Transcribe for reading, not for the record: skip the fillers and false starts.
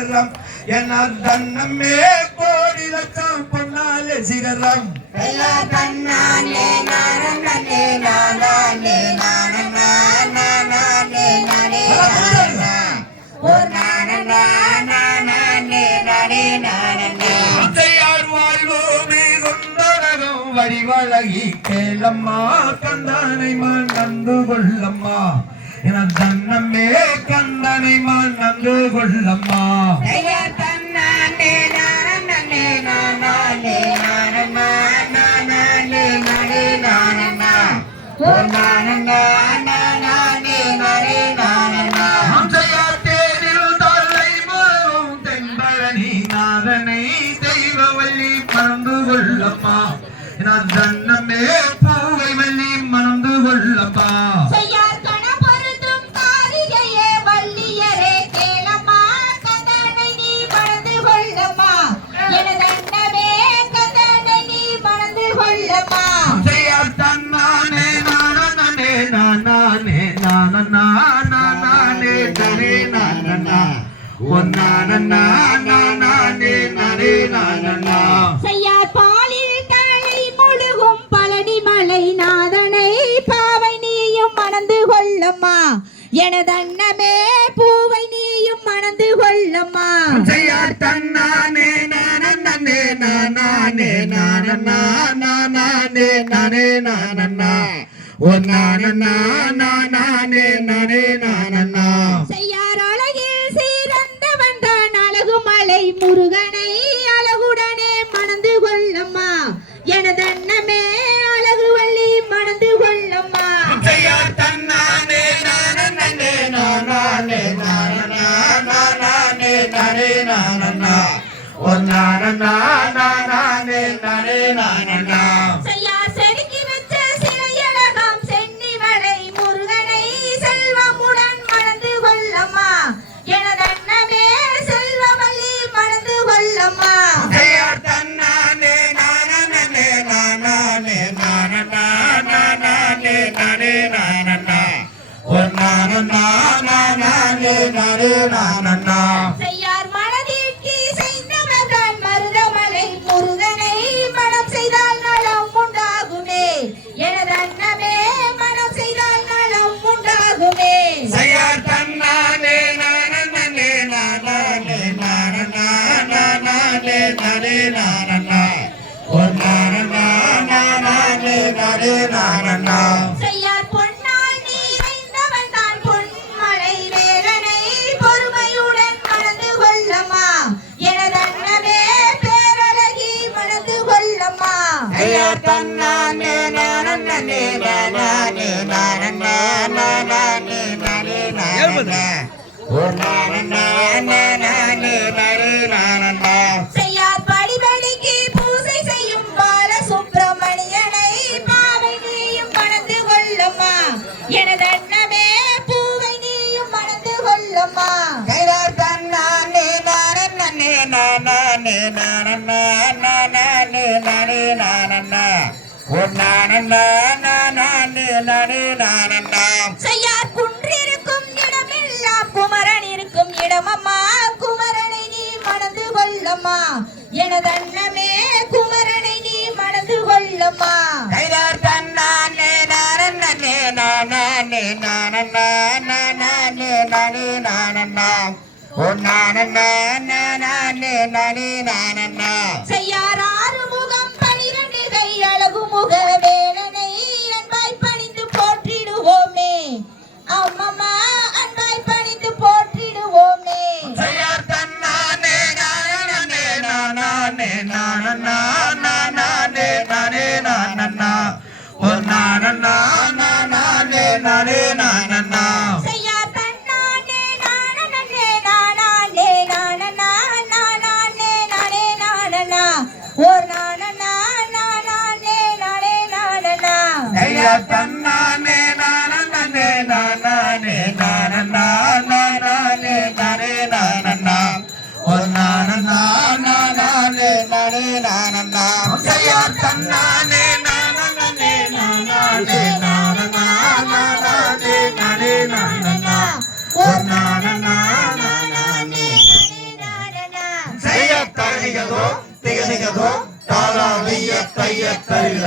சிகரம் என தன்னமே கோடி லட்சம் பொன்னாலே சிகரம் தன்னானே நானே நானே நானே நானே நானே ஓ நானே நானே நானே நானே அத்தையார் வாழ்வோமே கொண்டரகம் வடிவழகி கேளம்மா கந்தானை மணந்து கொள்ளம்மா என தன்னமே கந்தனை மணந்து கொள்ளம்மா தன்னானே நானே நானே நானே நானே நானே நானே ஓ நானே நானே நானே நானே அம்சையார் தேரில் தலை முழும் தென்பழனி நாதனை தெய்வவல்லி மணந்து கொள்ளம்மா என தன்னமே பூவை வள்ளி மணந்து கொள்ளம்மா பாலில் தலை முழுகும் பழனி மலை நாதனை பாவை நீயும் மணந்து கொள்ளம்மா எனதன்னமே பூவை நீயும் மணந்து கொள்ளம்மா தன்னானே நானே நானே நானே நானே நானே ஓ நானே நானே நானே செய்யார் அழகில் சீரந்தவன் தான் அழகுமலை முருகனை அழகுடனே மணந்து கொள்ளம்மா எனதன்னமே அழகு வள்ளி மணந்து கொள்ளம்மா தன்னானே நானே நானே நானே நானே ஓ நானே நானே செய்யார் செதுக்கி வச்ச சிலையழகாம் சென்னிமலை முருகனை செல்வமுடன் மணந்து கொள்ளம்மா எனதன்னமே செல்வவல்லி மணந்து கொள்ளம்மா தன்னானே நானே நானே நானே ஓ நானே நானே செய்யார் மனதிற்கு செய்தவர்கள் மருதமலை முருகனை மனம் செய்தால் நலம் உண்டாகுமே எனதன்னமே மனம் செய்தால் நலம் உண்டாகுமே செய்யார் தன்னானே நானே நானே நானே ஓ நானே நானே செய்யார் பொன்னால் நிறைந்தவன் தான் பொன்மலை வேலனை பொறுமையுடன் மணந்து கொள்ளம்மா எனதன்னமே பேரழகி மணந்து கொள்ளம்மா தன்னானே நானே நானே ஓ நானே செய்யார் படிபடிக்கு பூசை செய்யும் பால சுப்பிரமணியனை பாவை நீயும் மணந்து கொள்ளம்மா எனதன்னமே பூவை நீயும் மணந்து கொள்ளம்மா தன்னானே நானே ஓ நானே செய்யார் குன்றிருக்கும் இடமெல்லாம் குமரன் இருக்கும் இடமம்மா குமரனை நீ மணந்து கொள்ளம்மா எனதன்னமே குமரனை நீ மணந்து கொள்ளம்மா தன்னானே நானே ஓ நானே செய்யார் ஆறு முகம் 12 கை அழகு முக வேலனை அன்பாய் பணிந்து போற்றிடுவோமே அம்மம்மா அன்பாய் பணிந்து போற்றிடுவோமே தன்னானே ஓ நானே செய்யார் தன்னானே நானே நானே நானே நானே நானே ஓ நானே நானே நானே தன்னானே ஓ தன்னானே ஓ நானே திகதிகதோ தாளா தைய தைய தரில